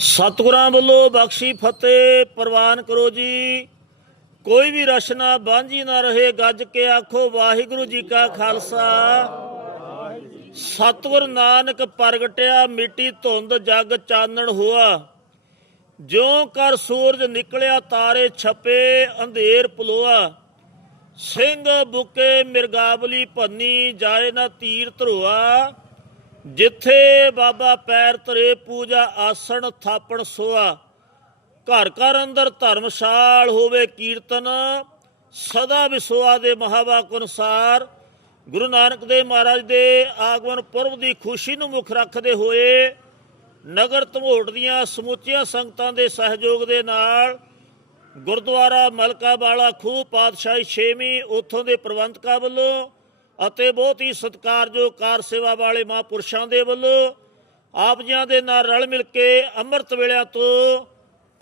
ਸਤਿਗੁਰਾਂ ਵੱਲੋਂ ਬਖਸ਼ੀ ਫਤਿਹ ਪ੍ਰਵਾਨ ਕਰੋ ਜੀ। ਕੋਈ ਵੀ ਰਸ਼ਨਾ ਬਾਂਝੀ ਨਾ ਰਹੇ, ਗੱਜ ਕੇ ਆਖੋ ਵਾਹਿਗੁਰੂ ਜੀ ਕਾ ਖਾਲਸਾ। ਸਤਿਗੁਰ ਨਾਨਕ ਪ੍ਰਗਟਿਆ, ਮਿੱਟੀ ਧੁੰਦ ਜਗ ਚਾਨਣ ਹੋਆ। ਜਿਉ ਕਰ ਸੂਰਜ ਨਿਕਲਿਆ, ਤਾਰੇ ਛਪੇ, ਅੰਧੇਰ ਪਲੋਆ ਸਿੰਘ ਬੁਕੇ ਮਿਰਗਾਵਲੀ ਭੰਨੀ, ਜਾਏ ਨਾ ਤੀਰ ਧਰੋਆ। ਜਿੱਥੇ ਬਾਬਾ ਪੈਰ ਧਰੇ ਪੂਜਾ ਆਸਣ ਥਾਪਣ ਸੋਆ, ਘਰ ਘਰ ਅੰਦਰ ਧਰਮਸ਼ਾਲ ਹੋਵੇ ਕੀਰਤਨ, ਸਦਾ ਵਿਸੋਆ ਦੇ ਮਹਾਵਾਕ ਅਨੁਸਾਰ, ਗੁਰੂ ਨਾਨਕ ਦੇਵ ਮਹਾਰਾਜ ਦੇ ਆਗਮਨ ਪੁਰਬ ਦੀ ਖੁਸ਼ੀ ਨੂੰ ਮੁੱਖ ਰੱਖਦੇ ਹੋਏ, ਨਗਰ ਧਮੋਟ ਦੀਆਂ ਸਮੁੱਚੀਆਂ ਸੰਗਤਾਂ ਦੇ ਸਹਿਯੋਗ ਦੇ ਨਾਲ ਗੁਰਦੁਆਰਾ ਮਲਕਾ ਵਾਲਾ ਖੂਹ ਪਾਤਸ਼ਾਹੀ 6ਵੀਂ ਉੱਥੋਂ ਦੇ ਪ੍ਰਬੰਧਕਾਂ ਵੱਲੋਂ ਅਤੇ ਬਹੁਤ ਹੀ ਸਤਿਕਾਰਯੋਗ ਕਾਰ ਸੇਵਾ ਵਾਲੇ ਮਹਾਂਪੁਰਸ਼ਾਂ ਦੇ ਵੱਲੋਂ ਆਪ ਜੀਆਂ ਦੇ ਨਾਲ ਰਲ ਮਿਲ ਕੇ ਅੰਮ੍ਰਿਤ ਵੇਲਿਆਂ ਤੋਂ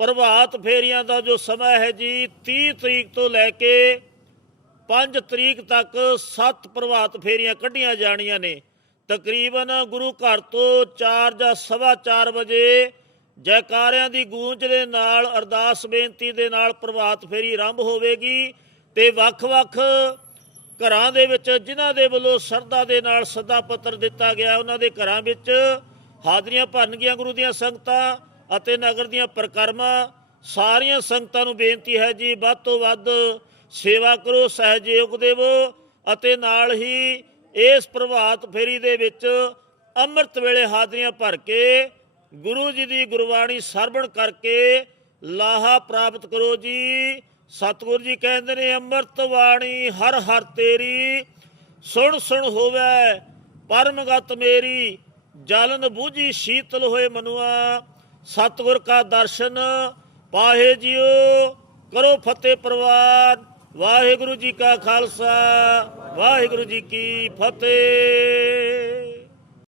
ਪ੍ਰਭਾਤ ਫੇਰੀਆਂ ਦਾ ਜੋ ਸਮਾਂ ਹੈ ਜੀ 30 ਤਰੀਕ ਤੋਂ ਲੈ ਕੇ 5 ਤਰੀਕ ਤੱਕ 7 ਪ੍ਰਭਾਤ ਫੇਰੀਆਂ ਕੱਢੀਆਂ ਜਾਣੀਆਂ ਨੇ। ਤਕਰੀਬਨ ਗੁਰੂ ਘਰ ਤੋਂ 4 ਜਾਂ ਸਵਾ 4 ਵਜੇ ਜੈਕਾਰਿਆਂ ਦੀ ਗੂੰਜ ਦੇ ਨਾਲ ਅਰਦਾਸ ਬੇਨਤੀ ਦੇ ਨਾਲ ਪ੍ਰਭਾਤ ਫੇਰੀ ਆਰੰਭ ਹੋਵੇਗੀ ਤੇ ਵੱਖ-ਵੱਖ ਘਰਾਂ ਦੇ ਵਿੱਚ ਜਿਨ੍ਹਾਂ ਦੇ ਵੱਲੋਂ ਸਰਦਾ ਦੇ ਨਾਲ ਸੱਦਾ ਪੱਤਰ ਦਿੱਤਾ ਗਿਆ, ਉਹਨਾਂ ਦੇ ਘਰਾਂ ਵਿੱਚ ਹਾਜ਼ਰੀਆਂ ਭਰਨਗੀਆਂ ਗੁਰੂ ਦੀਆਂ ਸੰਗਤਾਂ ਅਤੇ ਨਗਰ ਦੀਆਂ ਪ੍ਰਕਰਮਾਂ। ਸਾਰੀਆਂ ਸੰਗਤਾਂ ਨੂੰ ਬੇਨਤੀ ਹੈ ਜੀ, ਵੱਧ ਤੋਂ ਵੱਧ ਸੇਵਾ ਕਰੋ, ਸਹਿਯੋਗ ਦੇਵੋ ਅਤੇ ਨਾਲ ਹੀ ਇਸ ਪ੍ਰਭਾਤ ਫੇਰੀ ਦੇ ਵਿੱਚ ਅੰਮ੍ਰਿਤ ਵੇਲੇ ਹਾਜ਼ਰੀਆਂ ਭਰ ਕੇ ਗੁਰੂ ਜੀ ਦੀ ਗੁਰਬਾਣੀ ਸਰਵਣ ਕਰਕੇ ਲਾਹਾ ਪ੍ਰਾਪਤ ਕਰੋ ਜੀ। ਸਤਿਗੁਰੂ ਜੀ ਕਹਿੰਦੇ ਨੇ, ਅੰਮ੍ਰਿਤ ਬਾਣੀ ਹਰ ਹਰ ਤੇਰੀ, ਸੁਣ ਸੁਣ ਹੋਵੇ ਪਰਮਗਤ ਮੇਰੀ, ਜਲਨ ਬੂਝੀ ਸ਼ੀਤਲ ਹੋਏ ਮਨੁਆ। ਸਤਿਗੁਰ ਕਾ ਦਰਸ਼ਨ ਪਾਹੇ ਜਿਉ, ਕਰੋ ਫਤਿਹ ਪ੍ਰਵਾਨ ਵਾਹਿਗੁਰੂ ਜੀ ਕਾ ਖਾਲਸਾ, ਵਾਹਿਗੁਰੂ ਜੀ ਕੀ ਫਤਿਹ।